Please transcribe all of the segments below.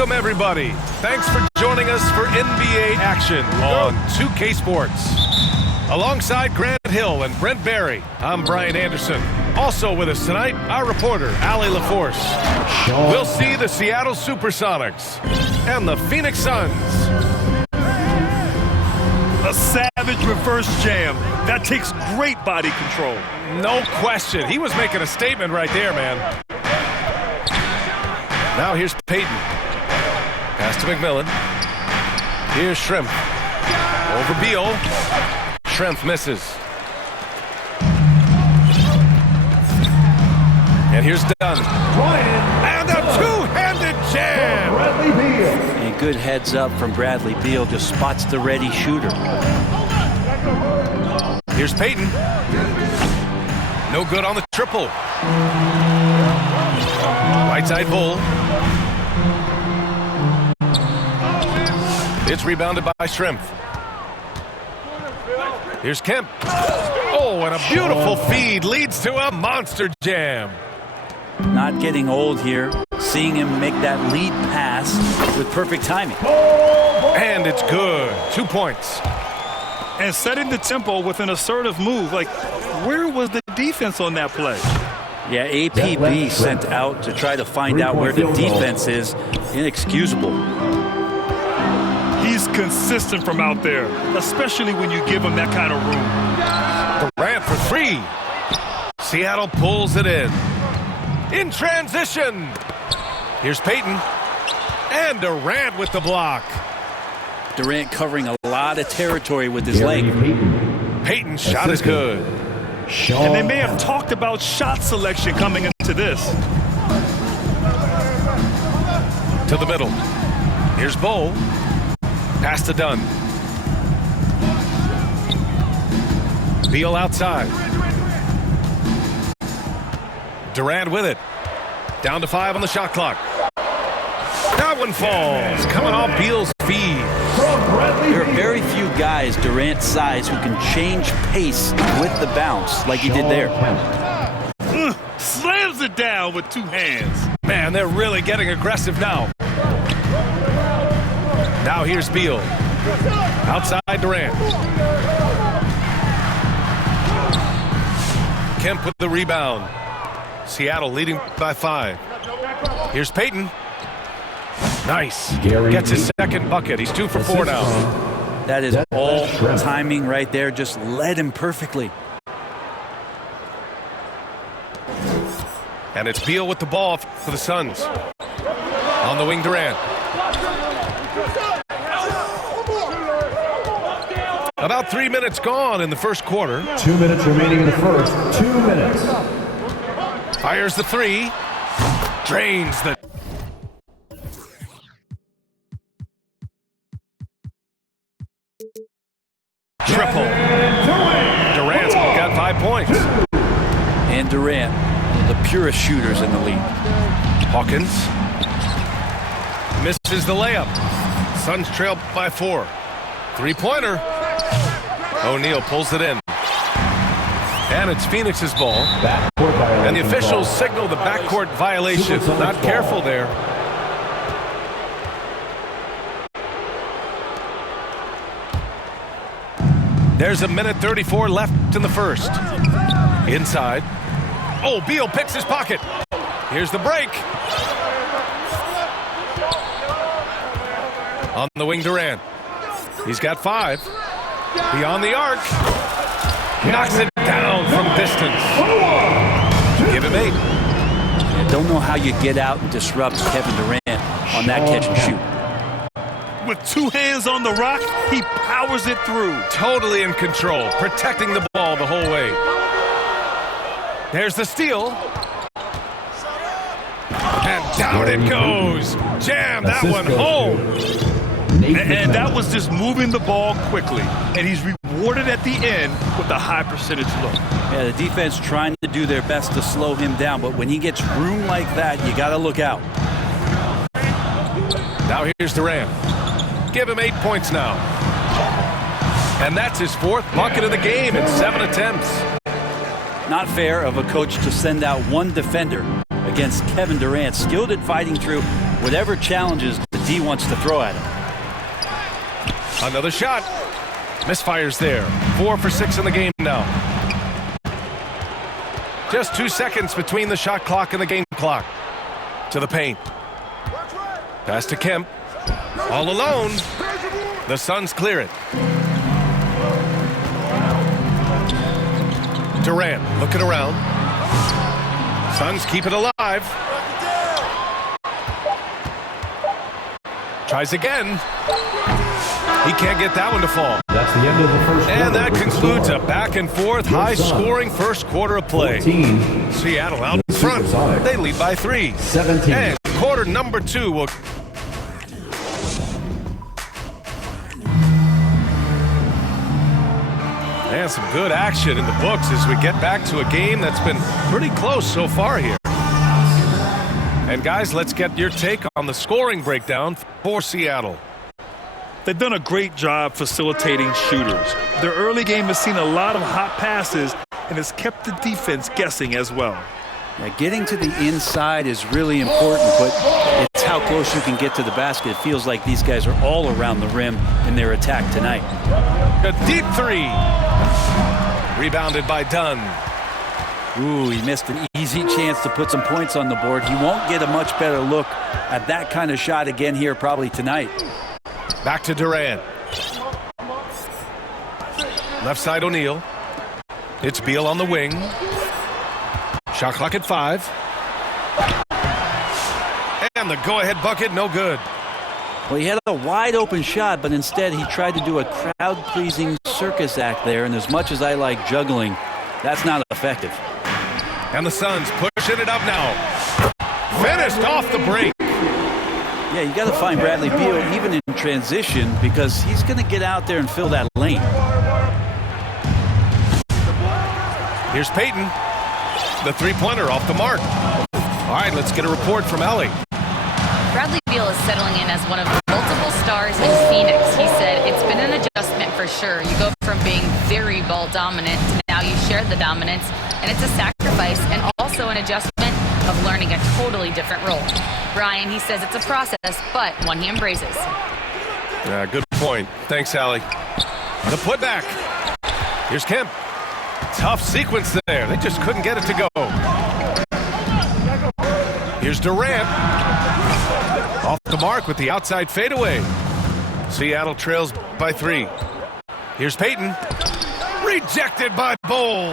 Welcome, everybody. Thanks for joining us for NBA action on 2K Sports. Alongside Grant Hill and Brent Barry, I'm Brian Anderson. Also with us tonight, our reporter, Allie LaForce. We'll see the Seattle Supersonics and the Phoenix Suns. A savage reverse jam. That takes great body control. No question. He was making a statement right there, man. Now here's Payton. Pass to McMillan. Here's Shrimp. Over Beal. Shrimp misses. And here's Dunn. And a two-handed jam. A good heads up from Bradley Beal, just spots the ready shooter. Here's Payton. No good on the triple. Right side Bull. It's rebounded by Shrimp. Here's Kemp. Oh, and a beautiful feed leads to a monster jam. Not getting old here. Seeing him make that lead pass with perfect timing. And it's good. 2 points. And setting the tempo with an assertive move. Like, where was the defense on that play? Yeah, APB sent out to try to find out where the defense is. Inexcusable. He's consistent from out there, especially when you give him that kind of room. Durant for three. Seattle pulls it in. In transition. Here's Payton. And Durant with the block. Durant covering a lot of territory with his leg. Payton's shot is good. And they may have talked about shot selection coming into this. To the middle. Here's Bull. Pass to Dunn. Beal outside. Durant with it. Down to 5 on the shot clock. That one falls. Coming off Beal's feed. There are very few guys Durant's size who can change pace with the bounce like he did there. Slams it down with two hands. Man, they're really getting aggressive now. Now here's Beal. Outside Durant. Kemp with the rebound. Seattle leading by 5. Here's Payton. Nice. Gets his second bucket. He's 2 for 4 now. That is all timing right there. Just led him perfectly. And it's Beal with the ball for the Suns. On the wing, Durant. About 3 minutes gone in the first quarter. 2 minutes remaining in the first. 2 minutes. Fires the three. Drains the... triple. Durant's got 5 points. And Durant, one of the purest shooters in the league. Hawkins misses the layup. Suns trail by 4. Three-pointer. O'Neal pulls it in. And it's Phoenix's ball. And the officials signal the backcourt violation. Not careful there. There's 1:34 left in the first. Inside. Oh, Beal picks his pocket. Here's the break. On the wing, Durant. He's got 5. Beyond the arc. Knocks it down from distance. Give him 8. I don't know how you get out and disrupt Kevin Durant on that catch and shoot. With 2 hands on the rock, he powers it through. Totally in control, protecting the ball the whole way. There's the steal. And down it goes. Jam that one home. And that was just moving the ball quickly. And he's rewarded at the end with a high percentage look. Yeah, the defense trying to do their best to slow him down, but when he gets room like that, you got to look out. Now here's Durant. Give him 8 points now. And that's his 4th bucket of the game in 7 attempts. Not fair of a coach to send out one defender against Kevin Durant, skilled at fighting through whatever challenges the D wants to throw at him. Another shot. Misfires there. 4 for 6 in the game now. Just 2 seconds between the shot clock and the game clock. To the paint. Pass to Kemp. All alone. The Suns clear it. Durant looking around. Suns keep it alive. Tries again. He can't get that one to fall. That's the end of the first quarter. And that concludes a back and forth, high-scoring first quarter of play. 14. Seattle out in front. They lead by 3. 17. And quarter number 2 will... And some good action in the books as we get back to a game that's been pretty close so far here. And guys, let's get your take on the scoring breakdown for Seattle. They've done a great job facilitating shooters. Their early game has seen a lot of hot passes and has kept the defense guessing as well. Yeah, getting to the inside is really important, but it's how close you can get to the basket. It feels like these guys are all around the rim in their attack tonight. A deep 3. Rebounded by Dunn. Ooh, he missed an easy chance to put some points on the board. He won't get a much better look at that kind of shot again here probably tonight. Back to Durant. Left side O'Neal. It's Beal on the wing. Shot clock at 5. And the go-ahead bucket, no good. Well, he had a wide open shot, but instead he tried to do a crowd-pleasing circus act there, and as much as I like juggling, that's not effective. And the Suns pushing it up now. Finished off the break. Yeah, you got to find Bradley Beal even in transition because he's going to get out there and fill that lane. Here's Payton. The three-pointer off the mark. All right, let's get a report from Ellie. Bradley Beal is settling in as one of multiple stars in Phoenix. He said it's been an adjustment for sure. You go from being very ball dominant to now you share the dominance, and it's a sacrifice and also an adjustment of learning a totally different role. Brian, he says it's a process, but one he embraces. Good point. Thanks, Allie. The putback. Here's Kemp. Tough sequence there. They just couldn't get it to go. Here's Durant. Off the mark with the outside fadeaway. Seattle trails by 3. Here's Payton. Rejected by Bol.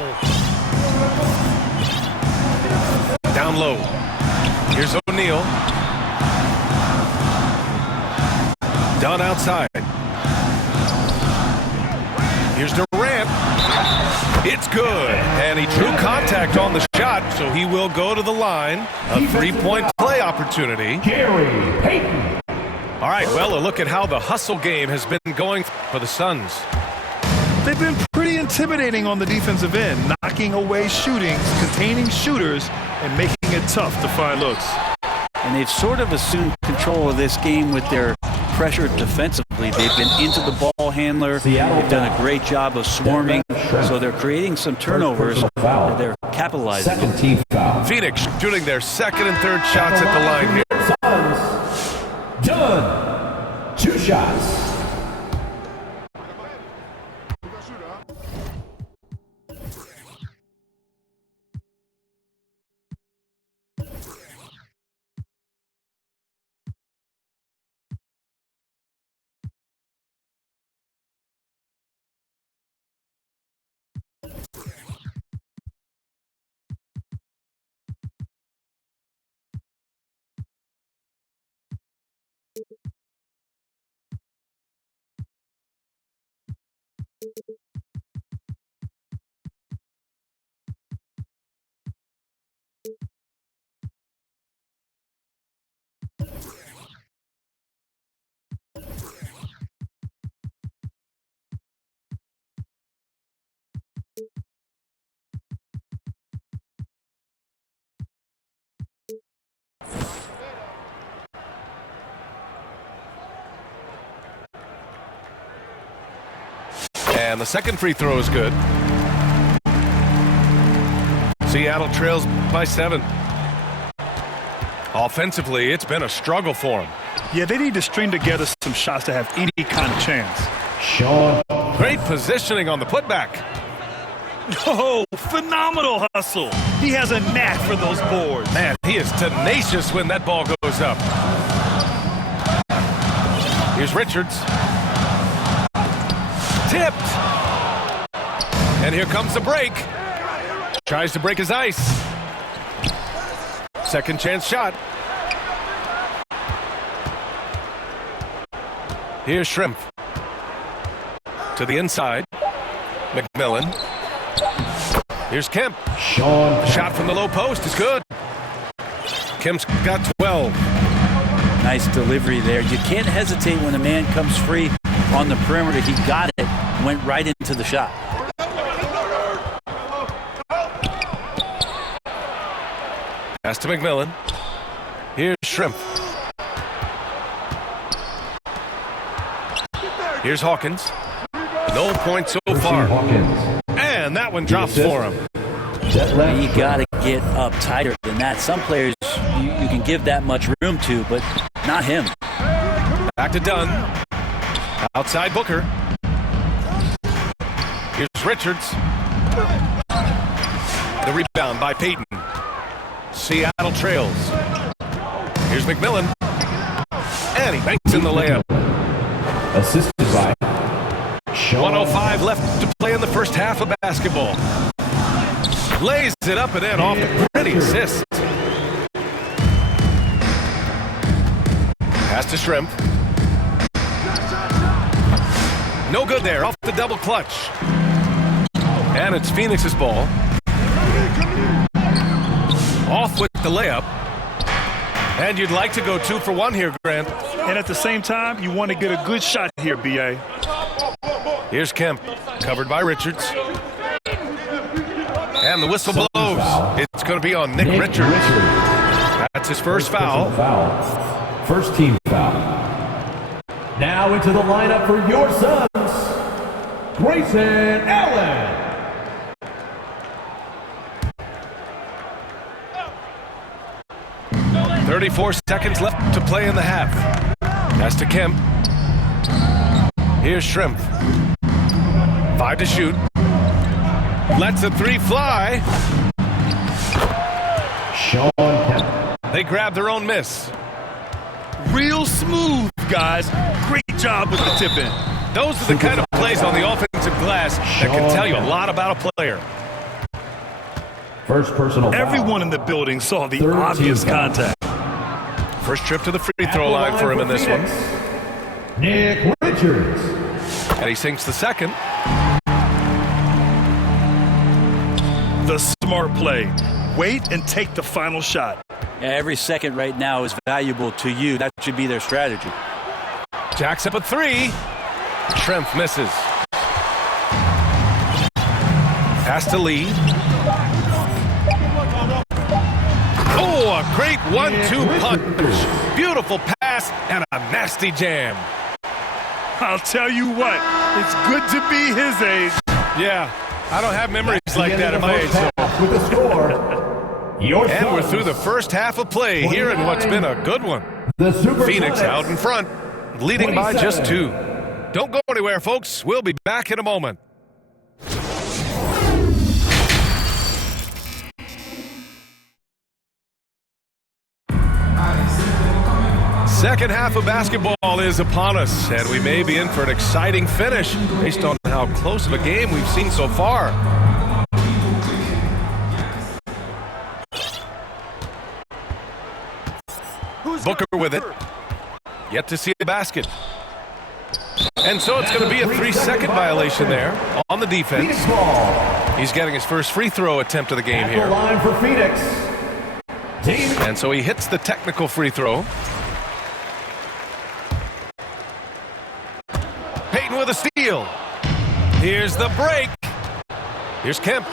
Down low. Here's O'Neal. Dunn outside. Here's Durant. It's good. And he drew contact on the shot, so he will go to the line. A three-point play opportunity. Gary Payton. All right, well, a look at how the hustle game has been going for the Suns. They've been pretty intimidating on the defensive end, knocking away shootings, containing shooters, and making it tough to find looks. And they've sort of assumed control of this game with their pressure defensively. They've been into the ball handler. They've done a great job of swarming. So they're creating some turnovers. They're capitalizing. Second team foul. Phoenix shooting their second and third shots at the line here. Suns. Done. 2 shots. And the second free throw is good. Seattle trails by 7. Offensively, it's been a struggle for them. Yeah, they need to string together some shots to have any kind of chance. Sean. Great positioning on the putback. Oh, phenomenal hustle. He has a knack for those boards. Man, he is tenacious when that ball goes up. Here's Richards. Tipped. And here comes the break. Tries to break his ice. Second chance shot. Here's Shrimp. To the inside. McMillan. Here's Kemp. Sean. Shot from the low post is good. Kemp's got 12. Nice delivery there. You can't hesitate when a man comes free on the perimeter. He got it, went right into the shot. Pass to McMillan. Here's Shrimp. Here's Hawkins. No points so far. Hawkins. And that one drops for him. You got to get up tighter than that. Some players you can give that much room to, but not him. Back to Dunn. Outside Booker. Here's Richards. The rebound by Payton. Seattle trails. Here's McMillan. And he banks in the layup. Assisted by Sean. 1:05 left to play in the first half of basketball. Lays it up and in off the pretty assist. Pass to Shrimp. No good there, off the double clutch. And it's Phoenix's ball. Off with the layup. And you'd like to go 2 for 1 here, Grant. And at the same time, you want to get a good shot here, B.A. Here's Kemp, covered by Richards. And the whistle blows. It's going to be on Nick Richards. That's his first foul. First team foul. Now into the lineup for your Suns, Grayson Allen. 34 seconds left to play in the half. Pass to Kemp. Here's Shrimp. 5 to shoot. Lets a 3 fly. Sean Kemp. They grab their own miss. Real smooth, guys. Great job with the tip-in. Those are the kind of plays on the offensive glass that can tell you a lot about a player. First personal foul. Everyone in the building saw the obvious contact. First trip to the free throw line for him in this one. Nick Richards. And he sinks the second. The smart play. Wait and take the final shot. Yeah, every second right now is valuable to you. That should be their strategy. Jacks up a 3. Shrimp misses. Pass to Lee. Oh, a great 1-2 punch. Beautiful pass and a nasty jam. I'll tell you what, it's good to be his age. Yeah, I don't have memories like that at my age. With the score, your And we're Suns, through the first half of play here in what's been a good one. the Super Phoenix Sonics. out in front, leading by just 2. Don't go anywhere, folks. We'll be back in a moment. Second half of basketball is upon us, and we may be in for an exciting finish based on how close of a game we've seen so far. Booker with it. Yet to see a basket. And so it's going to be a 3-second violation there on the defense. Phoenix ball. He's getting his first free throw attempt of the game At the here. line for Phoenix. Team. And so he hits the technical free throw. Payton with a steal. Here's the break. Here's Kemp.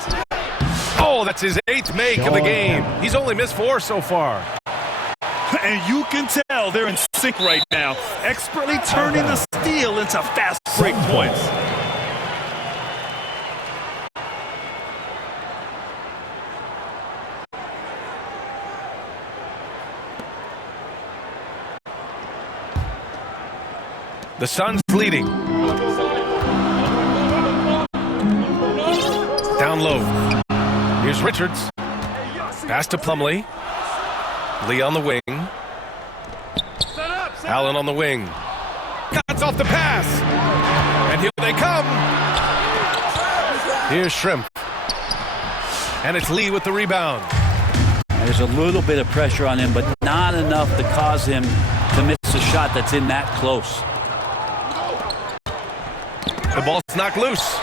Oh, that's his 8th make of the game. He's only missed 4 so far. And you can tell they're in sync right now, expertly turning the steal into fast break points. The Suns leading. Down low. Here's Richards. Pass to Plumlee. Lee on the wing. Allen on the wing. Cuts off the pass. And here they come. Here's Shrimp. And it's Lee with the rebound. There's a little bit of pressure on him, but not enough to cause him to miss a shot that's in that close. The ball's knocked loose.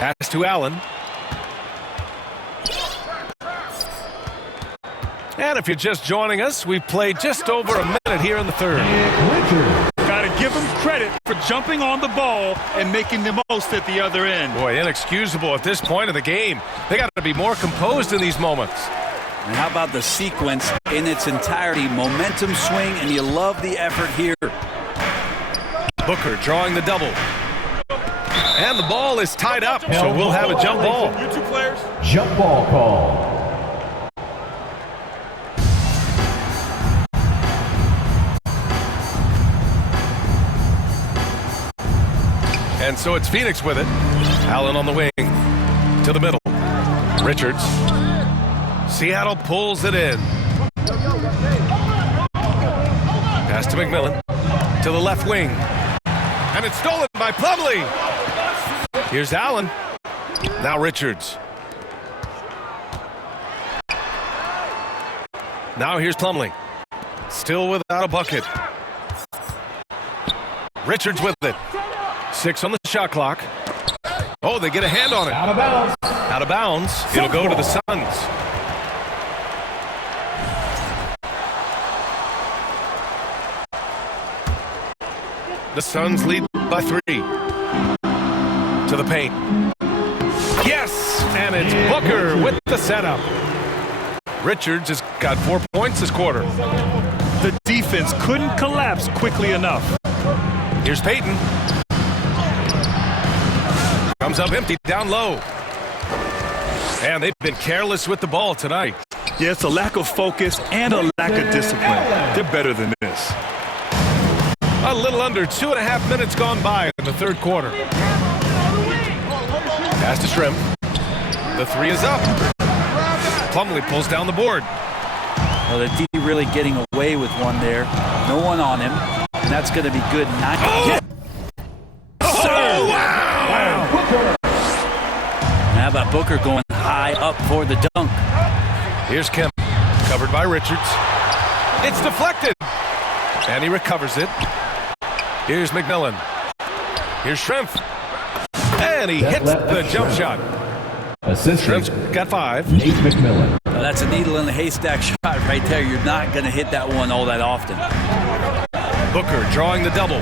Pass to Allen. And if you're just joining us, we've played just over a minute here in the third. Got to give him credit for jumping on the ball and making the most at the other end. Boy, inexcusable at this point of the game. They got to be more composed in these moments. And how about the sequence in its entirety? Momentum swing, and you love the effort here. Booker drawing the double. And the ball is tied up, so we'll have a jump ball. You two players. Jump ball call. And so it's Phoenix with it. Allen on the wing. To the middle. Richards. Seattle pulls it in. Pass to McMillan. To the left wing. And it's stolen by Plumlee. Here's Allen. Now Richards. Now here's Plumlee. Still without a bucket. Richards with it. 6 on the shot clock. Oh, they get a hand on it. Out of bounds. Out of bounds. It'll go to the Suns. The Suns lead by 3. To the paint. Yes! And it's Booker with the setup. Richards has got 4 points this quarter. The defense couldn't collapse quickly enough. Here's Payton. Comes up empty down low. And they've been careless with the ball tonight. Yeah, it's a lack of focus and a lack of discipline. They're better than this. A little under 2.5 minutes gone by in the third quarter. Pass to Shrimp. The 3 is up. Plumlee pulls down the board. Well, the D really getting away with one there. No one on him. And that's going to be good. Oh, wow! How about Booker going high up for the dunk? Here's Kemp, covered by Richards. It's deflected, and he recovers it. Here's McMillan. Here's Shrimp, and he hits the jump shot. Shrimp's got 5. Nate McMillan. Well, that's a needle in the haystack shot right there. You're not going to hit that one all that often. Booker drawing the double.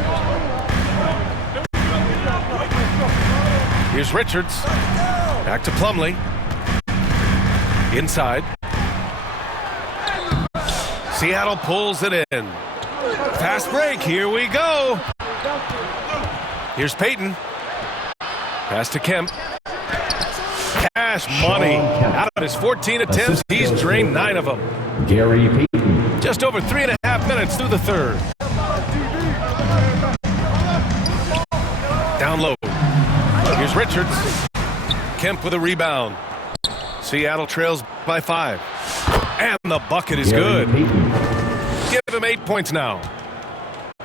Here's Richards. Back to Plumlee. Inside. Seattle pulls it in. Fast break. Here we go. Here's Payton. Pass to Kemp. Cash money. Out of his 14 attempts, he's drained 9 of them. Gary Payton. Just over 3.5 minutes through the third. Down low. Here's Richards. Kemp with a rebound. Seattle trails by 5. And the bucket is good. Give him 8 points now.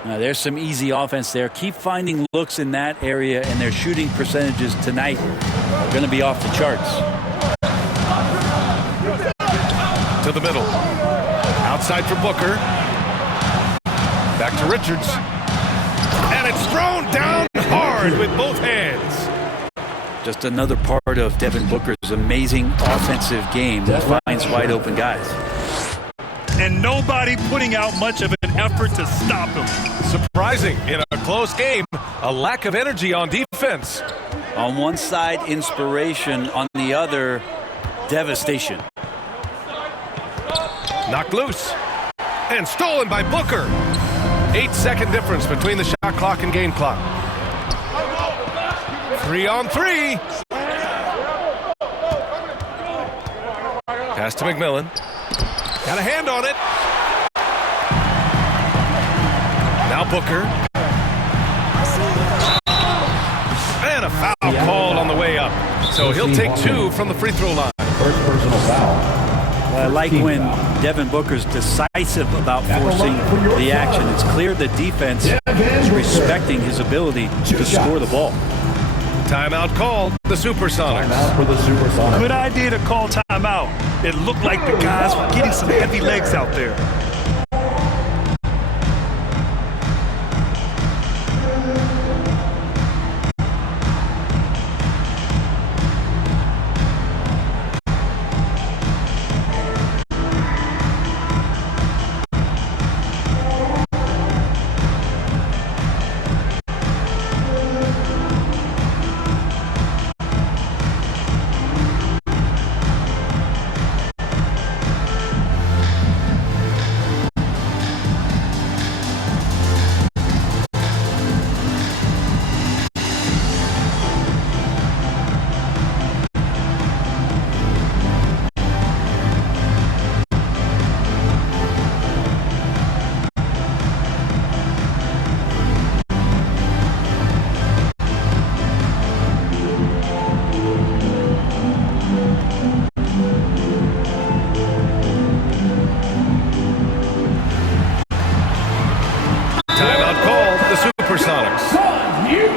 Now, there's some easy offense there. Keep finding looks in that area, and their shooting percentages tonight are going to be off the charts. To the middle. Outside for Booker. Back to Richards. And it's thrown down hard with both hands. Just another part of Devin Booker's amazing offensive game that finds wide open guys. And nobody putting out much of an effort to stop him. Surprising in a close game, a lack of energy on defense. On one side, inspiration. On the other, devastation. Knocked loose. And stolen by Booker. 8-second difference between the shot clock and game clock. 3 on 3. Pass to McMillan. Got a hand on it. Now Booker. And a foul called on the way up. So he'll take 2 from the free throw line. First personal foul. I like when Devin Booker's decisive about forcing the action. It's clear the defense is respecting his ability to score the ball. Timeout called. The Supersonics. Timeout for the Supersonics. Good idea to call timeout. It looked like the guys were getting some heavy legs out there.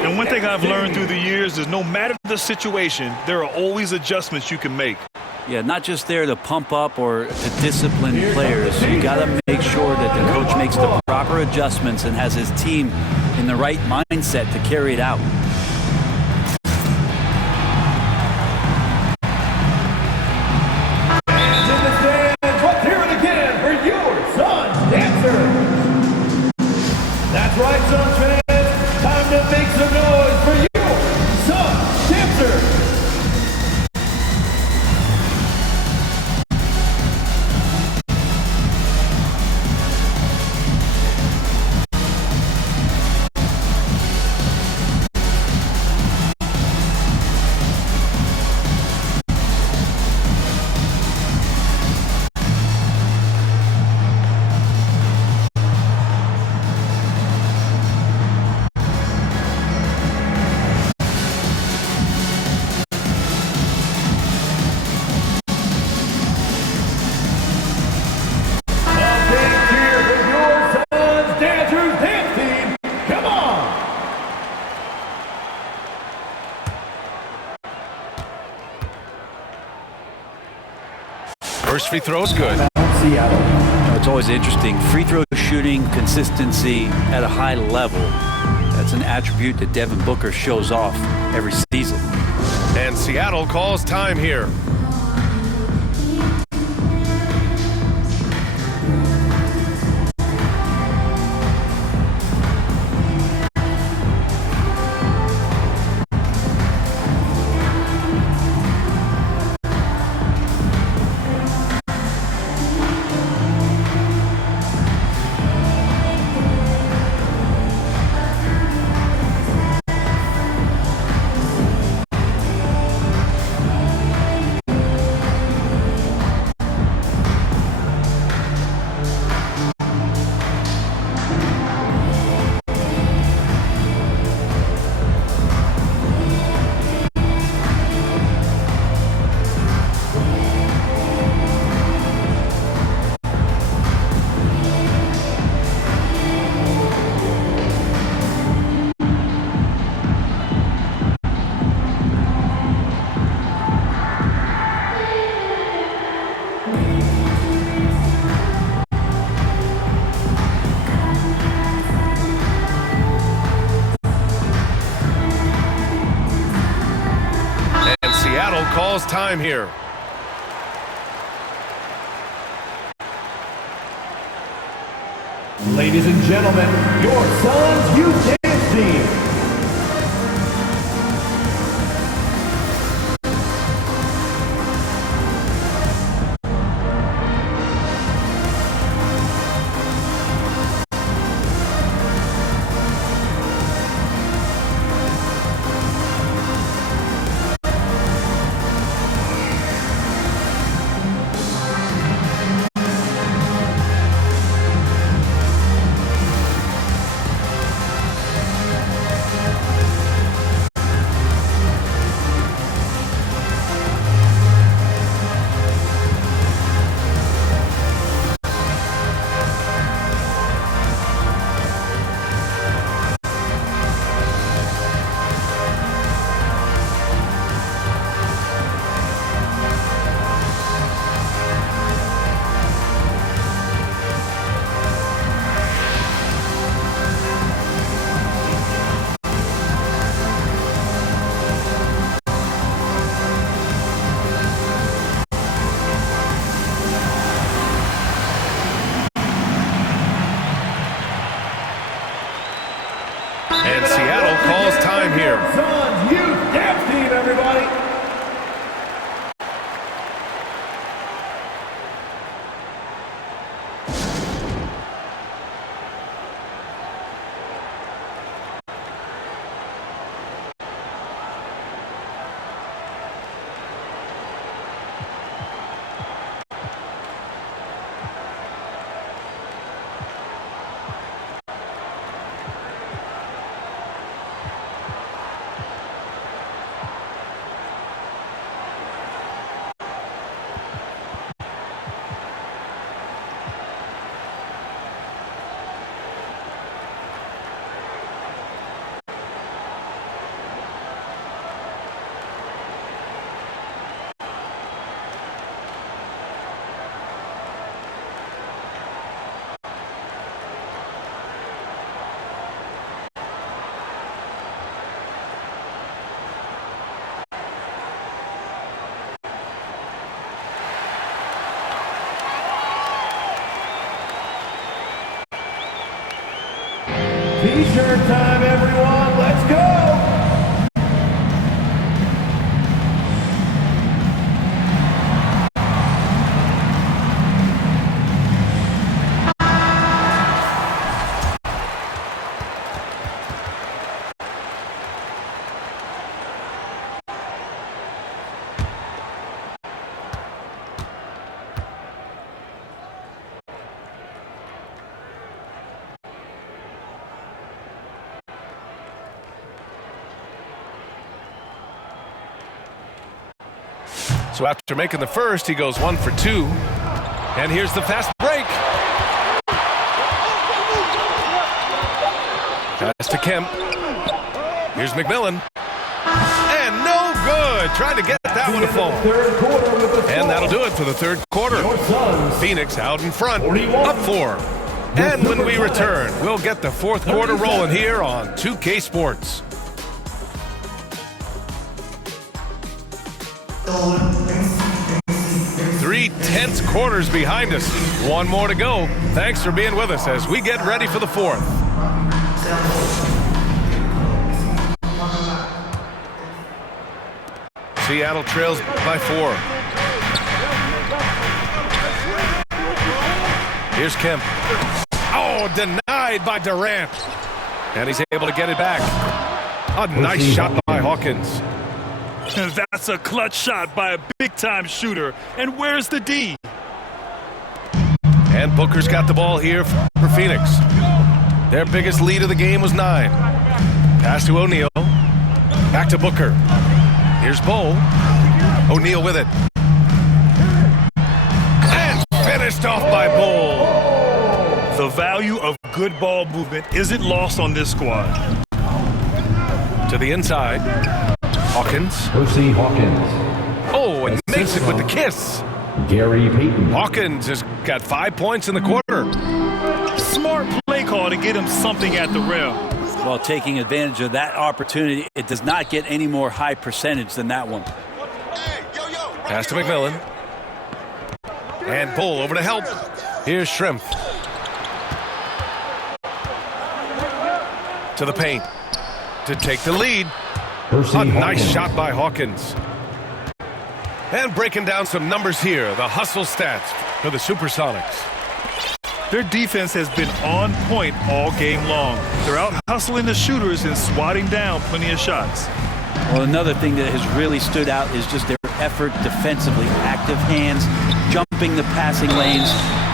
And one thing I've learned through the years is no matter the situation, there are always adjustments you can make. Yeah, not just there to pump up or to discipline players. You got to make sure that the coach makes the proper adjustments and has his team in the right mindset to carry it out. And in the stands, let's hear it again for your Suns dancers. That's right, Suns fans. Time to make some noise for your Suns dancers. First free throw is good. It's always interesting. Free throw shooting, consistency at a high level. That's an attribute that Devin Booker shows off every season. And Seattle calls time here. Seattle calls time here. Ladies and gentlemen, your Suns Youth Dance Team. here. Suns Youth Dance Team, everybody. T-shirt time, everyone. Let's go. So after making the first, he goes 1 for 2. And here's the fast break. Pass to Kemp. Here's McMillan. And no good. Trying to get that one to fall. And that'll do it for the third quarter. Phoenix out in front, up 4. And when we return, we'll get the fourth quarter rolling here on 2K Sports. Three tense quarters behind us. One more to go. Thanks for being with us as we get ready for the fourth. Seattle trails by 4. Here's Kemp. Oh, denied by Durant. And he's able to get it back. A nice shot by Hawkins. And that's a clutch shot by a big-time shooter. And where's the D? And Booker's got the ball here for Phoenix. Their biggest lead of the game was 9. Pass to O'Neal. Back to Booker. Here's Bowl. O'Neal with it. And finished off by Bowl. The value of good ball movement isn't lost on this squad. To the inside. Hawkins. Percy Hawkins. Oh, and makes it with the kiss. Gary Payton. Hawkins has got 5 points in the quarter. Smart play call to get him something at the rim. Well, taking advantage of that opportunity, it does not get any more high percentage than that one. Pass to McMillan. And Bull over to help. Here's Shrimp. To the paint. To take the lead. A nice shot by Hawkins. And breaking down some numbers here. The hustle stats for the Supersonics. Their defense has been on point all game long. They're out hustling the shooters and swatting down plenty of shots. Well, another thing that has really stood out is just their effort defensively. Active hands, jumping the passing lanes,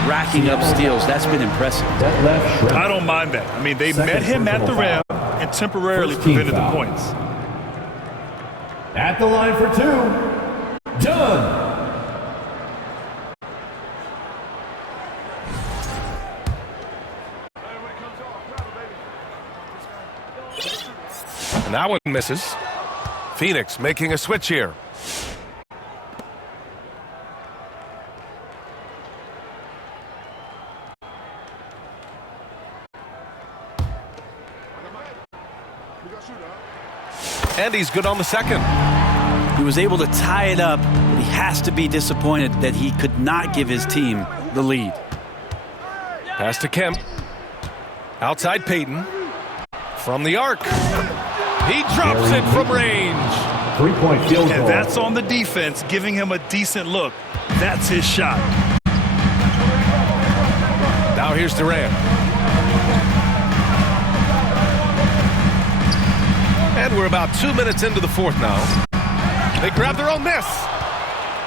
racking up steals. That's been impressive. I don't mind that. I mean, they met him at the rim and temporarily prevented the points. At the line for 2, Dunn. And that one misses. Phoenix making a switch here. And he's good on the second. He was able to tie it up, but he has to be disappointed that he could not give his team the lead. Pass to Kemp. Outside Payton. From the arc. He drops it from range. 3-point field goal. And that's on the defense, giving him a decent look. That's his shot. Now here's Durant. And we're about 2 minutes into the fourth now. They grab their own miss.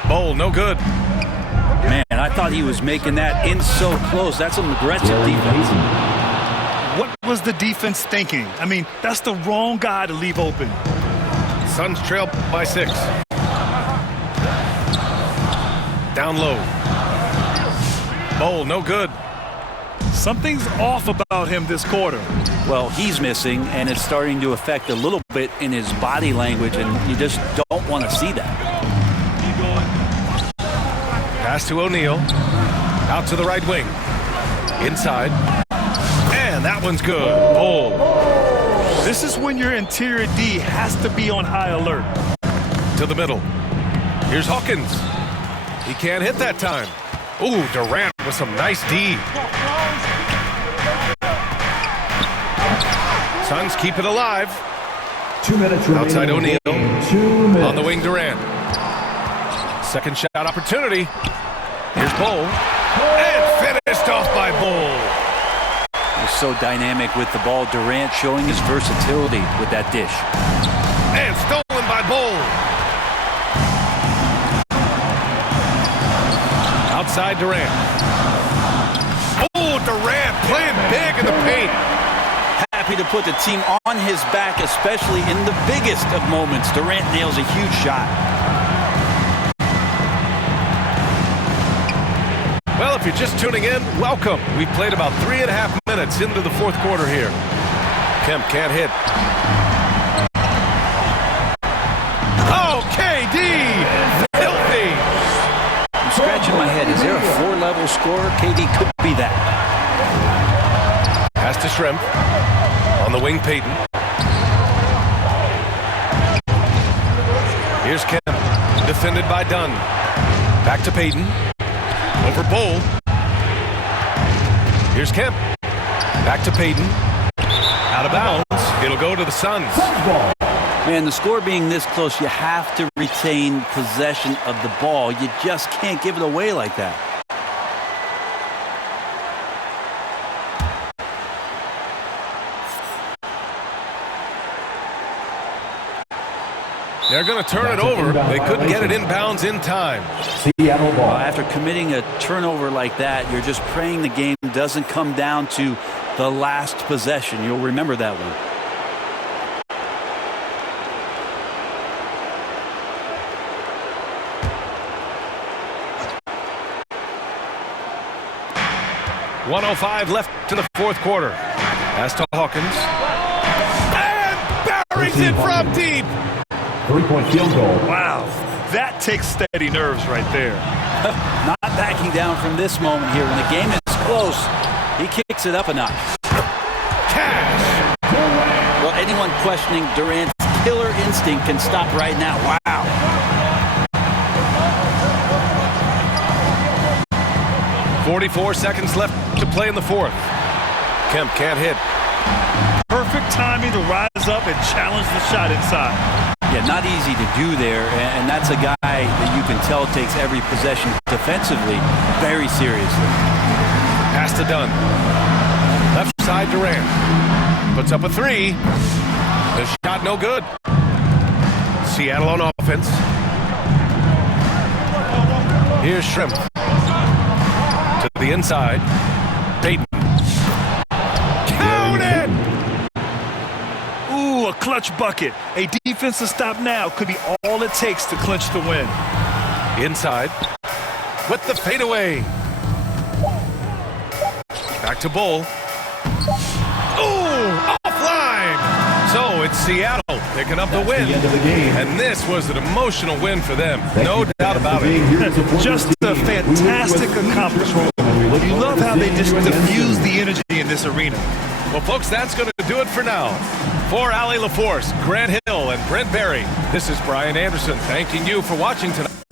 Bowl, no good. Man, I thought he was making that in so close. That's some aggressive defense. What was the defense thinking? I mean, that's the wrong guy to leave open. Suns trail by 6. Down low. Bowl, no good. Something's off about him this quarter. Well, he's missing, and it's starting to affect a little bit in his body language, and you just don't want to see that. Pass to O'Neal. Out to the right wing. Inside. And that one's good. Bowl. This is when your interior D has to be on high alert. To the middle. Here's Hawkins. He can't hit that time. Ooh, Durant with some nice D. Suns keep it alive. 2 minutes remaining. Outside O'Neal. 2 minutes. On the wing, Durant. Second shot opportunity. Here's Bowl. And finished off by Bowl. He's so dynamic with the ball. Durant showing his versatility with that dish. And stolen by Bowl. Outside Durant. Oh, Durant playing big in the paint. Happy to put the team on his back, especially in the biggest of moments. Durant nails a huge shot. Well, if you're just tuning in, welcome. We've played about 3.5 minutes into the fourth quarter here. Kemp can't hit. Oh, KD! Filthy! I'm scratching my head. Is there a 4-level scorer? KD could be that. Pass to Shrimp. On the wing, Payton. Here's Kemp. Defended by Dunn. Back to Payton. Over Bowl. Here's Kemp. Back to Payton. Out of bounds. It'll go to the Suns. Man, the score being this close, you have to retain possession of the ball. You just can't give it away like that. They're going to turn it over. They couldn't get it inbounds in time. Seattle ball. After committing a turnover like that, you're just praying the game doesn't come down to the last possession. You'll remember that one. .105 left in the fourth quarter. Pass to Hawkins. And buries it from deep. 3-point field goal. Wow, that takes steady nerves right there. Not backing down from this moment here. When the game is close, he kicks it up a notch. Cash. Well, anyone questioning Durant's killer instinct can stop right now. Wow. .44 seconds left to play in the fourth. Kemp can't hit. Perfect timing to rise up and challenge the shot inside. Yeah, not easy to do there, and that's a guy that you can tell takes every possession defensively very seriously. Pass to Dunn. Left side Durant. Puts up a three. The shot no good. Seattle on offense. Here's Shrimp. To the inside. Payton. Count it! Ooh, a clutch bucket. A defensive stop now could be all it takes to clinch the win. Inside. With the fadeaway. Back to Bull. Ooh, offline! So it's Seattle picking up the win. The end of the game. And this was an emotional win for them. No doubt about it. Just a fantastic accomplishment. You love how they just diffuse the energy in this arena. Well, folks, that's going to do it for now. For Allie LaForce, Grant Hill, and Brent Barry, this is Brian Anderson thanking you for watching tonight.